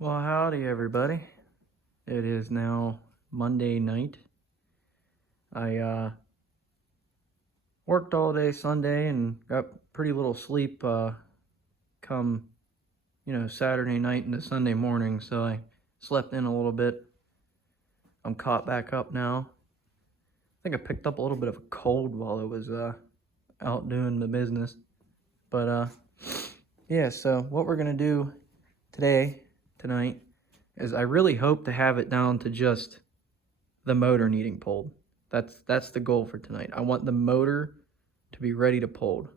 Well, howdy everybody. It is now Monday night. I worked all day Sunday and got pretty little sleep come, Saturday night into Sunday morning, so I slept in a little bit. I'm caught back up now. I think I picked up a little bit of a cold while I was out doing the business. But yeah, so what we're gonna do tonight, is I really hope to have it down to just the motor needing pulled. That's the goal for tonight. I want the motor to be ready to pulled,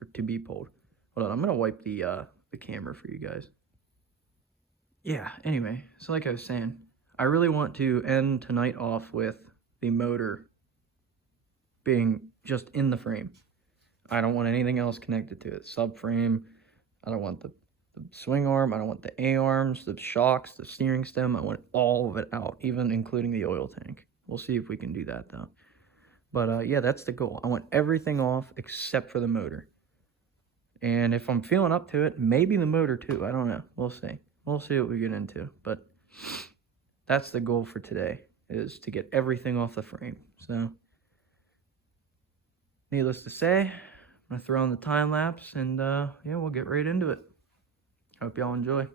or to be pulled. Hold on, I'm gonna wipe the camera for you guys. Yeah, anyway, so like I was saying, I really want to end tonight off with the motor being just in the frame. I don't want anything else connected to it. Subframe, I don't want the swing arm, I don't want the A-arms, the shocks, the steering stem. I want all of it out, even including the oil tank. We'll see if we can do that though. But yeah, that's the goal. I want everything off except for the motor. And if I'm feeling up to it, maybe the motor too. I don't know. We'll see. We'll see what we get into. But that's the goal for today, is to get everything off the frame. So, needless to say, I'm going to throw on the time lapse and yeah, we'll get right into it. Hope y'all enjoy.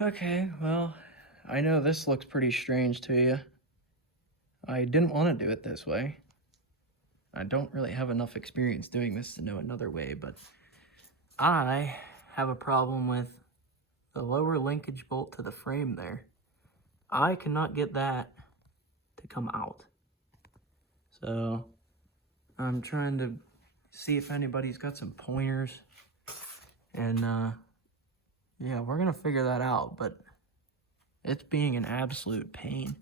Okay, well, I know this looks pretty strange to you. I didn't want to do it this way. I don't really have enough experience doing this to know another way, but I have a problem with the lower linkage bolt to the frame there. I cannot get that to come out. So I'm trying to see if anybody's got some pointers, and yeah, we're gonna figure that out, but it's being an absolute pain.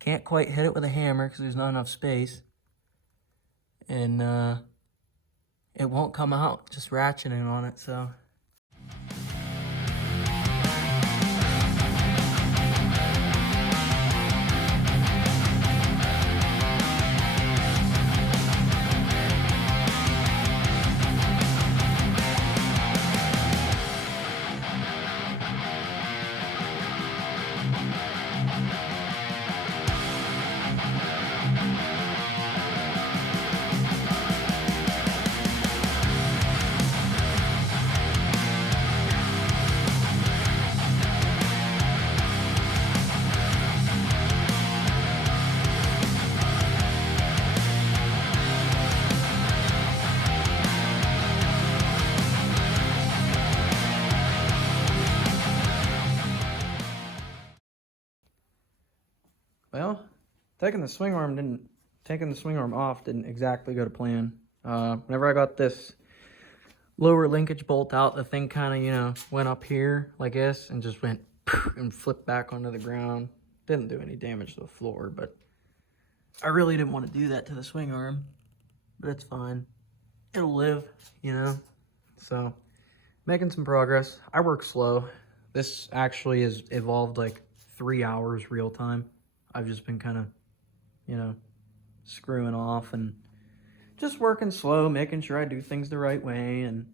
Can't quite hit it with a hammer because there's not enough space. And it won't come out, just ratcheting on it, so. Well, taking the swing arm off didn't exactly go to plan. Whenever I got this lower linkage bolt out, the thing kind of, went up here like this and just went and flipped back onto the ground. Didn't do any damage to the floor, but I really didn't want to do that to the swing arm, but it's fine. It'll live, So, making some progress. I work slow. This actually has evolved like 3 hours real time. I've just been kind of, screwing off and just working slow, making sure I do things the right way, and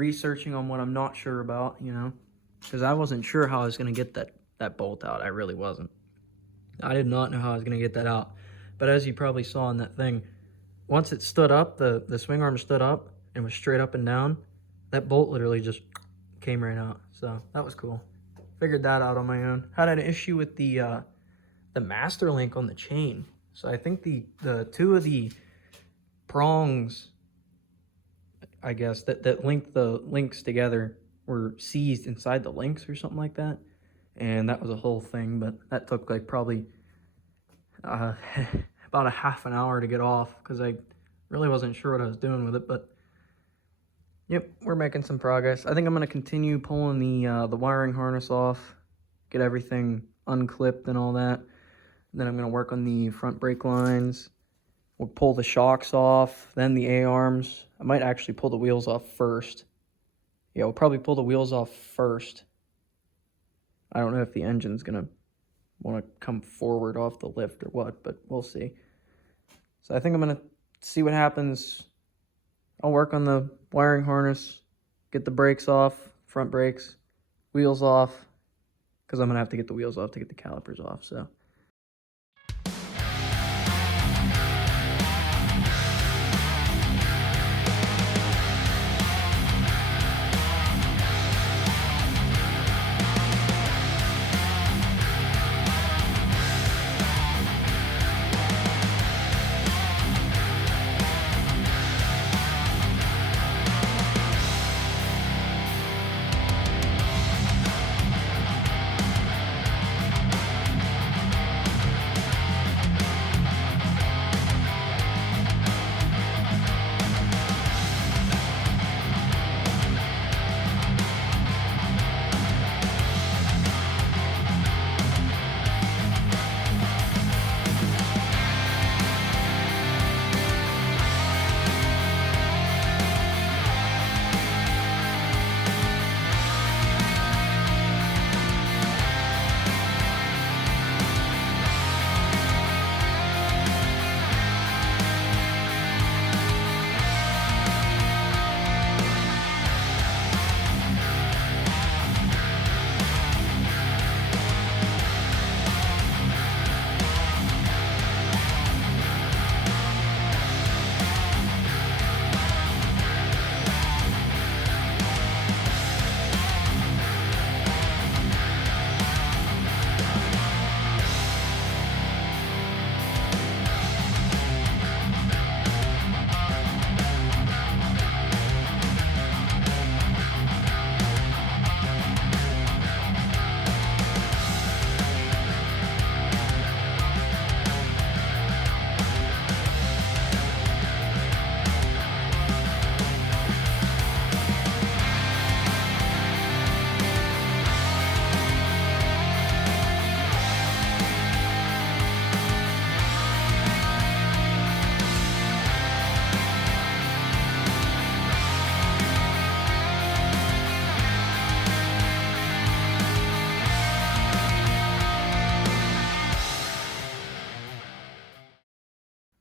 researching on what I'm not sure about, you know, because I wasn't sure how I was going to get that bolt out. I really wasn't. I did not know how I was going to get that out. But as you probably saw in that thing, once it stood up, the swing arm stood up and was straight up and down, that bolt literally just came right out. So that was cool. Figured that out on my own. Had an issue with the master link on the chain. So I think the two of the prongs, I guess, that link the links together were seized inside the links or something like that. And that was a whole thing, but that took like probably about a half an hour to get off because I really wasn't sure what I was doing with it. But yep, we're making some progress. I think I'm going to continue pulling the wiring harness off, get everything unclipped and all that. And then I'm going to work on the front brake lines. We'll pull the shocks off, then the A-arms. I might actually pull the wheels off first. Yeah, we'll probably pull the wheels off first. I don't know if the engine's going to want to come forward off the lift or what, but we'll see. So I think I'm going to see what happens. I'll work on the wiring harness, get the brakes off, front brakes, wheels off, because I'm going to have to get the wheels off to get the calipers off, so.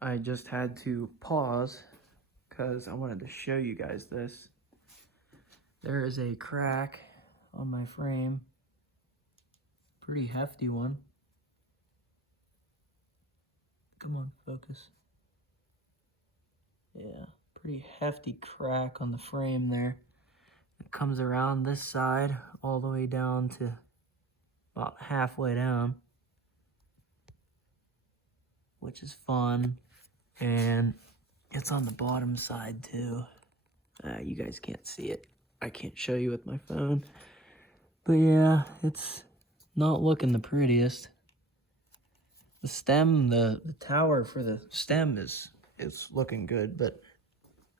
I just had to pause because I wanted to show you guys this. There is a crack on my frame. Pretty hefty one. Come on, focus. Yeah, pretty hefty crack on the frame there. It comes around this side all the way down to about halfway down, which is fun. And it's on the bottom side too. You guys can't see it. I can't show you with my phone. But yeah, it's not looking the prettiest. The stem, the tower for the stem is looking good, but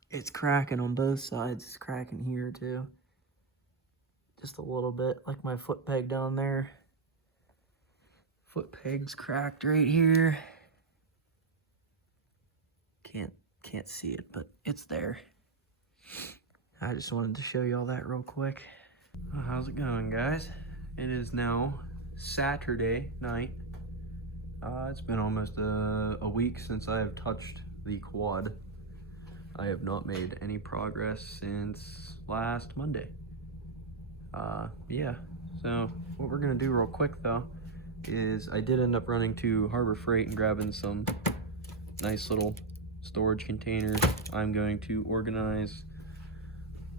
it's cracking on both sides. It's cracking here too. Just a little bit, like my foot peg down there. Foot peg's cracked right here. Can't see it, but it's there. I just wanted to show you all that real quick. Well, how's it going, guys? It is now Saturday night. It's been almost a week since I have touched the quad. I have not made any progress since last Monday. Yeah, so what we're gonna do real quick though is I did end up running to Harbor Freight and grabbing some nice little storage containers. I'm going to organize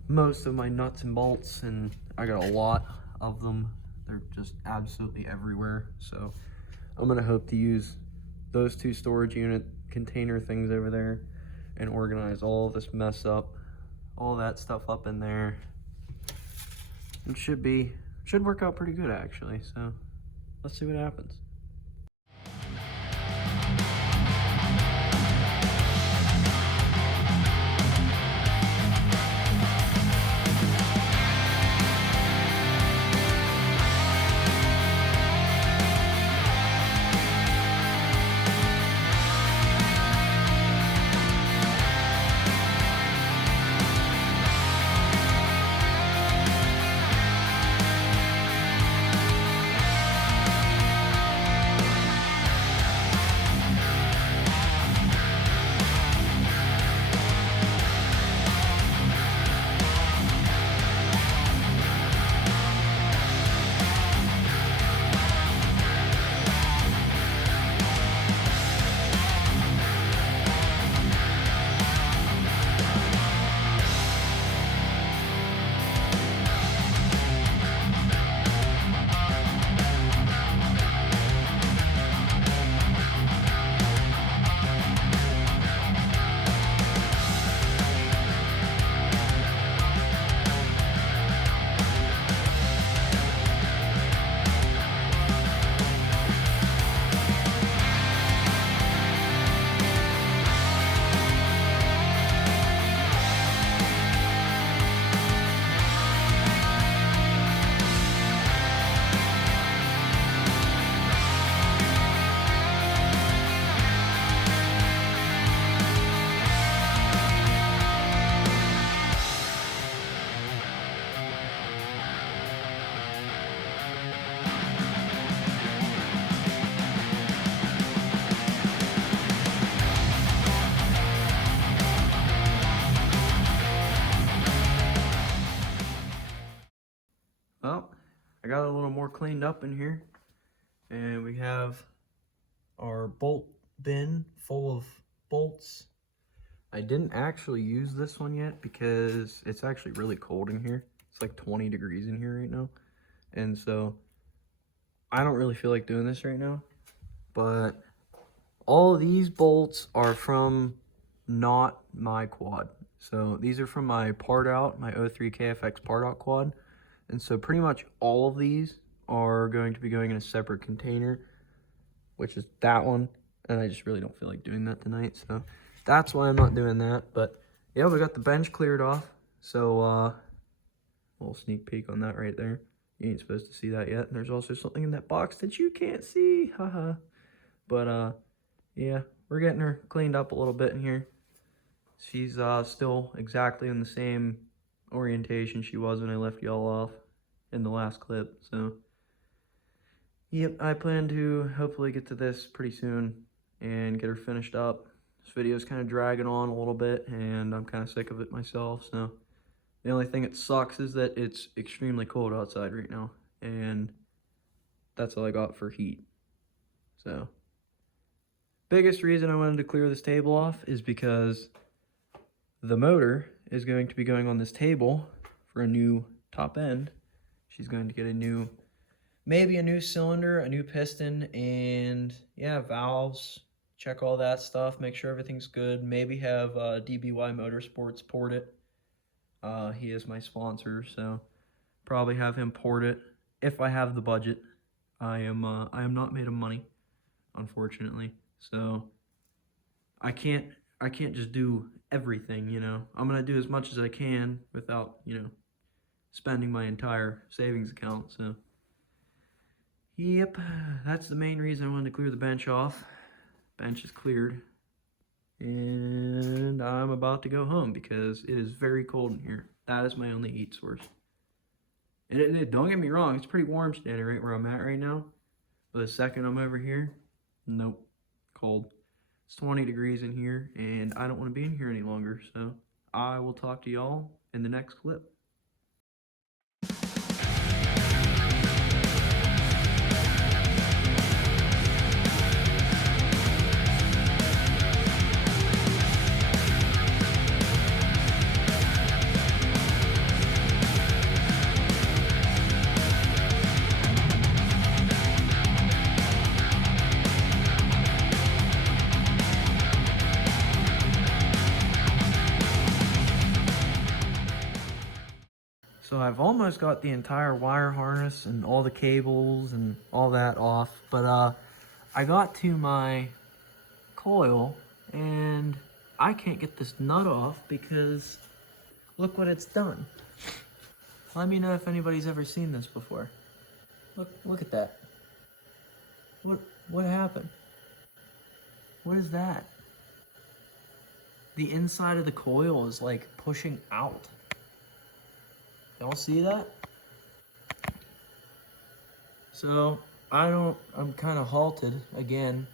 most of my nuts and bolts, and I got a lot of them. They're just absolutely everywhere, so I'm gonna hope to use those 2 storage unit container things over there and organize all this mess up, all that stuff up in there. It should work out pretty good actually, so let's see what happens. Well, I got a little more cleaned up in here, and we have our bolt bin full of bolts. I didn't actually use this one yet because it's actually really cold in here. It's like 20 degrees in here right now, and so I don't really feel like doing this right now. But all of these bolts are from not my quad. So these are from my part out, my 03 KFX part out quad. And so pretty much all of these are going to be going in a separate container, which is that one. And I just really don't feel like doing that tonight. So that's why I'm not doing that. But yeah, we got the bench cleared off. So a little sneak peek on that right there. You ain't supposed to see that yet. And there's also something in that box that you can't see. Haha. But yeah, we're getting her cleaned up a little bit in here. She's still exactly in the same orientation she was when I left y'all off in the last clip. So yep, I plan to hopefully get to this pretty soon and get her finished up. This video's kind of dragging on a little bit, and I'm kind of sick of it myself. So the only thing that sucks is that it's extremely cold outside right now, and that's all I got for heat. So biggest reason I wanted to clear this table off is because the motor is going to be going on this table for a new top end. She's going to get a new, maybe a new cylinder, a new piston, and yeah, valves. Check all that stuff, make sure everything's good. Maybe have DBY Motorsports port it. He is my sponsor, so probably have him port it if I have the budget. I am not made of money, unfortunately. So I can't just do everything, you know. I'm gonna do as much as I can without, you know, spending my entire savings account. So yep, that's the main reason I wanted to clear the bench off. Bench is cleared, and I'm about to go home because it is very cold in here. That is my only heat source. And don't get me wrong, it's pretty warm standing right where I'm at right now. But the second I'm over here, nope, cold. It's 20 degrees in here, and I don't want to be in here any longer, so I will talk to y'all in the next clip. So I've almost got the entire wire harness and all the cables and all that off, but I got to my coil and I can't get this nut off because look what it's done. Let me know if anybody's ever seen this before. Look at that. What happened? What is that? The inside of the coil is like pushing out. Y'all see that? So I'm kind of halted again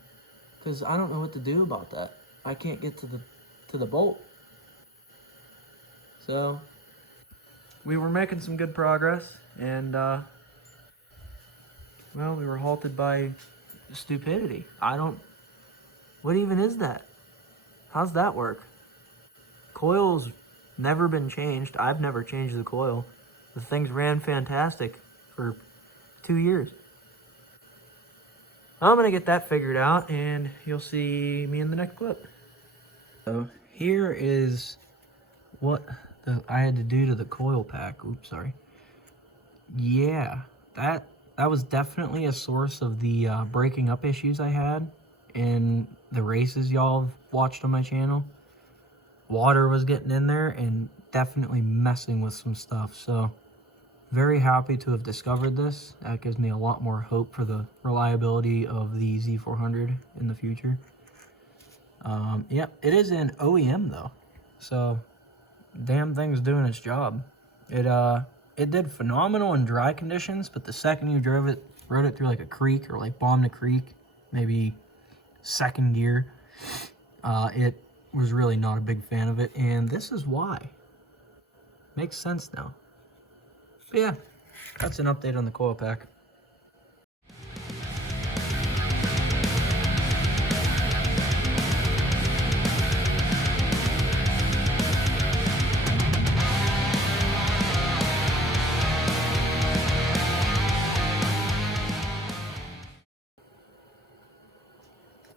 because I don't know what to do about that. I can't get to the bolt. So we were making some good progress, and well, we were halted by stupidity. What even is that? How's that work? Coil's never been changed. I've never changed the coil. The thing's ran fantastic for 2 years. I'm gonna get that figured out, and you'll see me in the next clip. So here is what I had to do to the coil pack. Oops, sorry. Yeah, that was definitely a source of the breaking up issues I had in the races y'all have watched on my channel. Water was getting in there and definitely messing with some stuff. So very happy to have discovered this. That gives me a lot more hope for the reliability of the Z400 in the future. Yep, it is an OEM though, so damn thing's doing its job. It did phenomenal in dry conditions, but the second you rode it through like a creek or like bombed a creek, maybe second gear, it was really not a big fan of it, and this is why. Makes sense now. But yeah, that's an update on the coil pack.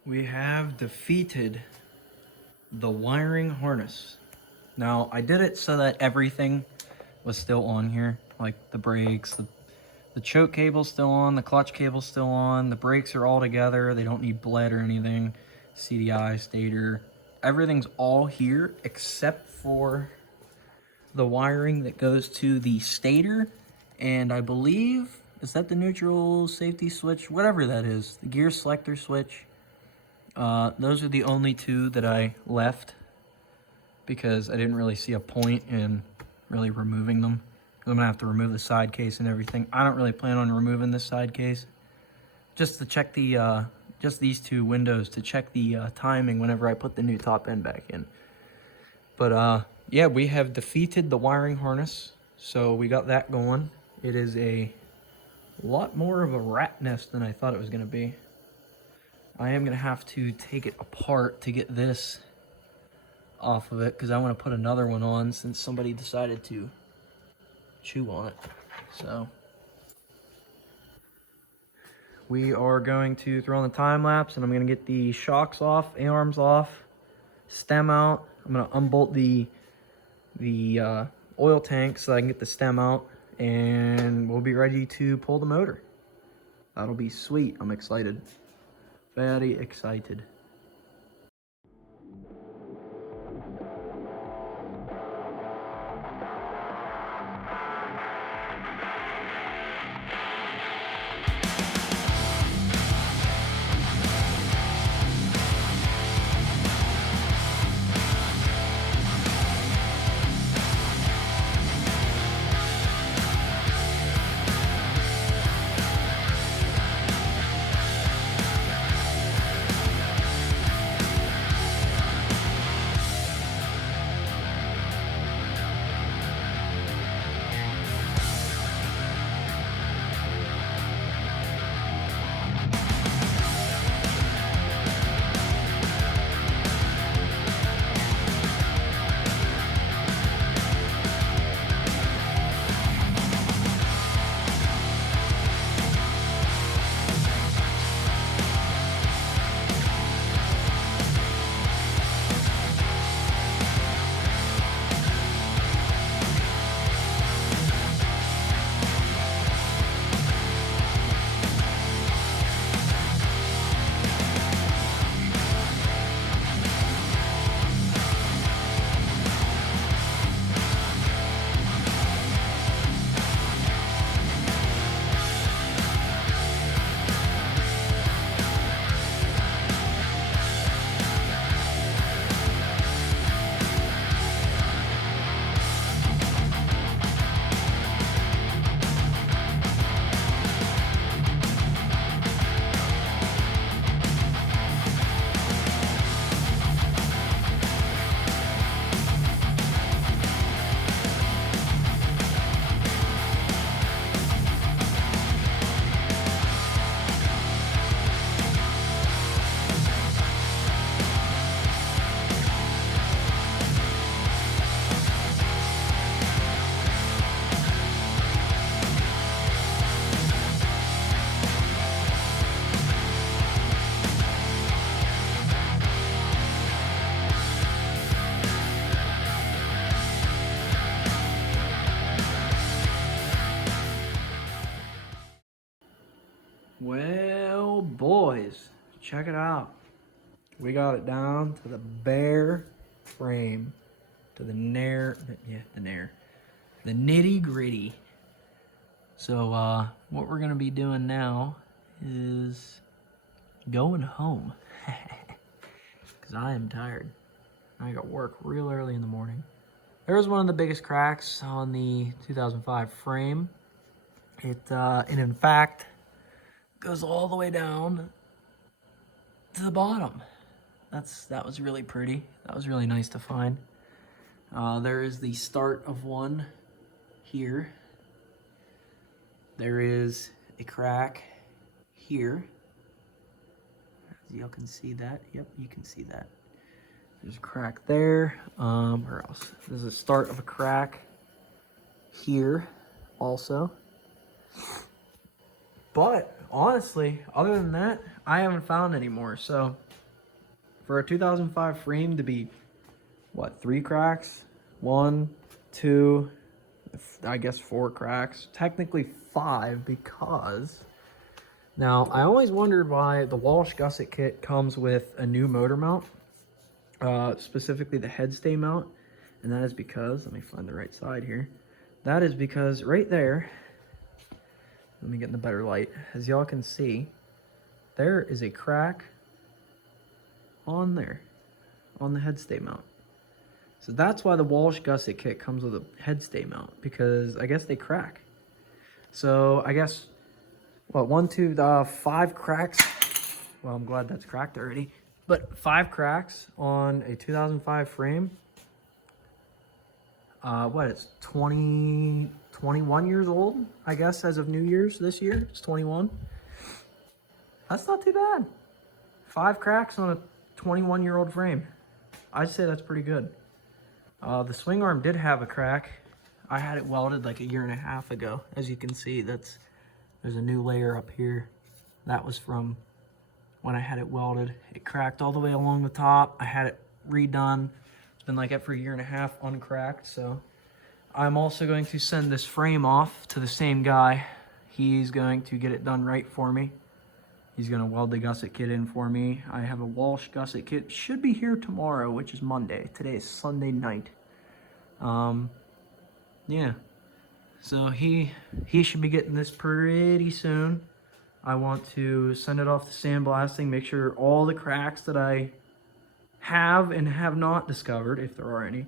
We have defeated the wiring harness. Now, I did it so that everything was still on here, like the brakes, the choke cable's still on, the clutch cable's still on, the brakes are all together, they don't need bled or anything, CDI, stator, everything's all here except for the wiring that goes to the stator, and I believe, is that the neutral safety switch? Whatever that is, the gear selector switch. Those are the only two that I left because I didn't really see a point in really removing them. I'm gonna have to remove the side case and everything. I don't really plan on removing this side case, just to check the just these two windows to check the timing whenever I put the new top end back in. But yeah, we have defeated the wiring harness, so we got that going. It is a lot more of a rat nest than I thought it was gonna be. I am gonna have to take it apart to get this off of it because I want to put another one on since somebody decided to chew on it. So we are going to throw on the time lapse, and I'm going to get the shocks off, A-arms off, stem out. I'm going to unbolt the oil tank so I can get the stem out, and we'll be ready to pull the motor. That'll be sweet. I'm excited. Very excited. Well, boys, check it out. We got it down to the bare frame, to the the nitty gritty. So, what we're gonna be doing now is going home, because I am tired. I got work real early in the morning. There was one of the biggest cracks on the 2005 frame. It in fact goes all the way down to the bottom. That was really pretty. That was really nice to find. There is the start of one here. There is a crack here. As y'all can see that. Yep, you can see that. There's a crack there. Where else? There's a start of a crack here also. But honestly, other than that, I haven't found any more. So for a 2005 frame to be, what, 3 cracks? 1, 2, I guess 4 cracks. Technically 5, because now I always wondered why the Walsh gusset kit comes with a new motor mount, specifically the head stay mount. And that is because, let me find the right side here. That is because right there, let me get in the better light. As y'all can see, there is a crack on there, on the head stay mount. So that's why the Walsh gusset kit comes with a head stay mount, because I guess they crack. So I guess, what, 1, 2, 5 cracks. Well, I'm glad that's cracked already. But 5 cracks on a 2005 frame. What, it's 21 years old, I guess, as of New Year's this year. It's 21. That's not too bad. 5 cracks on a 21-year-old frame. I'd say that's pretty good. The swing arm did have a crack. I had it welded like 1.5 years ago. As you can see, there's a new layer up here. That was from when I had it welded. It cracked all the way along the top. I had it redone. It's been like that for 1.5 years, uncracked. So I'm also going to send this frame off to the same guy. He's going to get it done right for me. He's going to weld the gusset kit in for me. I have a Walsh gusset kit. Should be here tomorrow, which is Monday. Today is Sunday night. Yeah. So he should be getting this pretty soon. I want to send it off to sandblasting, make sure all the cracks that I have and have not discovered, if there are any,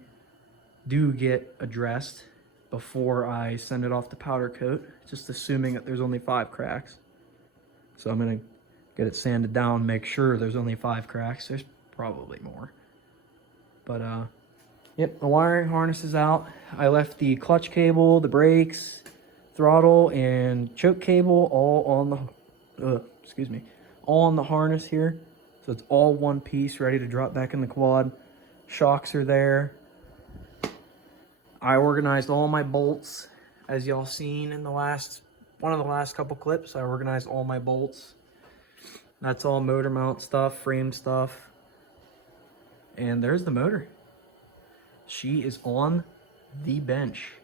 do get addressed before I send it off to powder coat, just assuming that there's only 5 cracks. So I'm going to get it sanded down, make sure there's only 5 cracks. There's probably more. But, yep, the wiring harness is out. I left the clutch cable, the brakes, throttle, and choke cable all on the, all on the harness here. So it's all one piece, ready to drop back in the quad. Shocks are there. I organized all my bolts, as y'all seen in one of the last couple clips. I organized all my bolts. That's all motor mount stuff, frame stuff. And there's the motor. She is on the bench.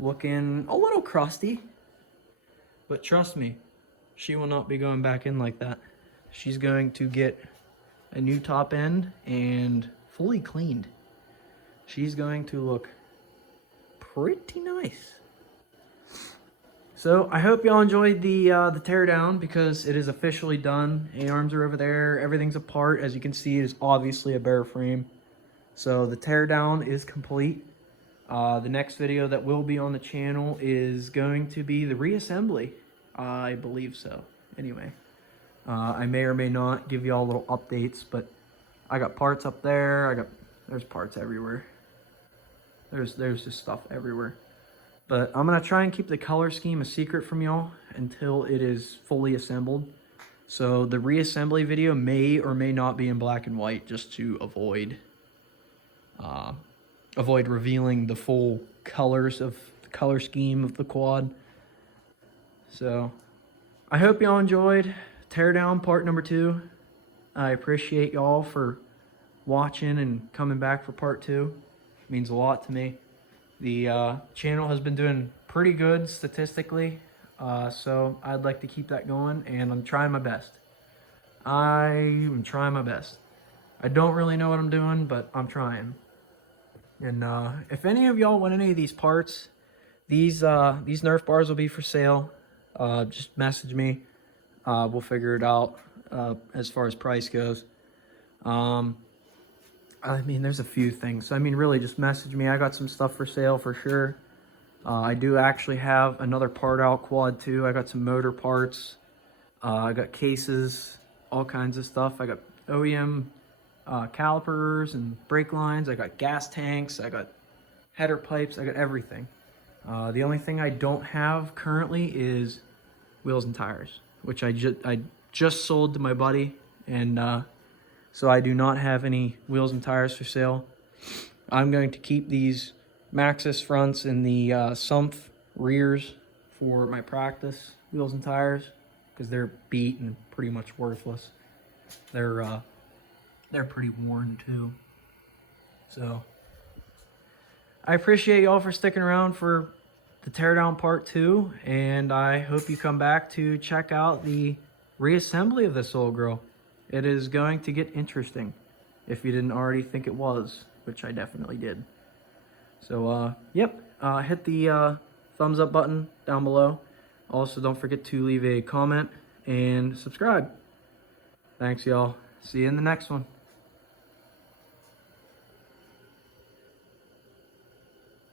Looking a little crusty, but trust me, she will not be going back in like that. She's going to get a new top end and fully cleaned. She's going to look pretty nice. So I hope y'all enjoyed the teardown, because it is officially done. A-arms are over there. Everything's apart. As you can see, it is obviously a bare frame. So the teardown is complete. The next video that will be on the channel is going to be the reassembly. I believe so. Anyway, I may or may not give y'all little updates, but I got parts up there. There's parts everywhere. There's just stuff everywhere. But I'm going to try and keep the color scheme a secret from y'all until it is fully assembled. So the reassembly video may or may not be in black and white, just to avoid revealing the full colors of the color scheme of the quad. So I hope y'all enjoyed Teardown part number 2. I appreciate y'all for watching and coming back for part 2. It means a lot to me. The channel has been doing pretty good statistically. So I'd like to keep that going, and I'm trying my best. I'm trying my best. I don't really know what I'm doing, but I'm trying. And if any of y'all want any of these parts, these Nerf bars will be for sale. Just message me. We'll figure it out as far as price goes. I mean, there's a few things. I mean, really, just message me. I got some stuff for sale for sure. I do actually have another part out quad too. I got some motor parts. I got cases, all kinds of stuff. I got OEM calipers and brake lines. I got gas tanks. I got header pipes. I got everything. The only thing I don't have currently is wheels and tires, which I just sold to my buddy, and so I do not have any wheels and tires for sale. I'm going to keep these Maxxis fronts and the Sumpf rears for my practice wheels and tires because they're beat and pretty much worthless. They're pretty worn too. So I appreciate y'all for sticking around for the Teardown Part 2, and I hope you come back to check out the reassembly of this old girl. It is going to get interesting if you didn't already think it was, which I definitely did. So, yep, hit the thumbs up button down below. Also, don't forget to leave a comment and subscribe. Thanks, y'all. See you in the next one.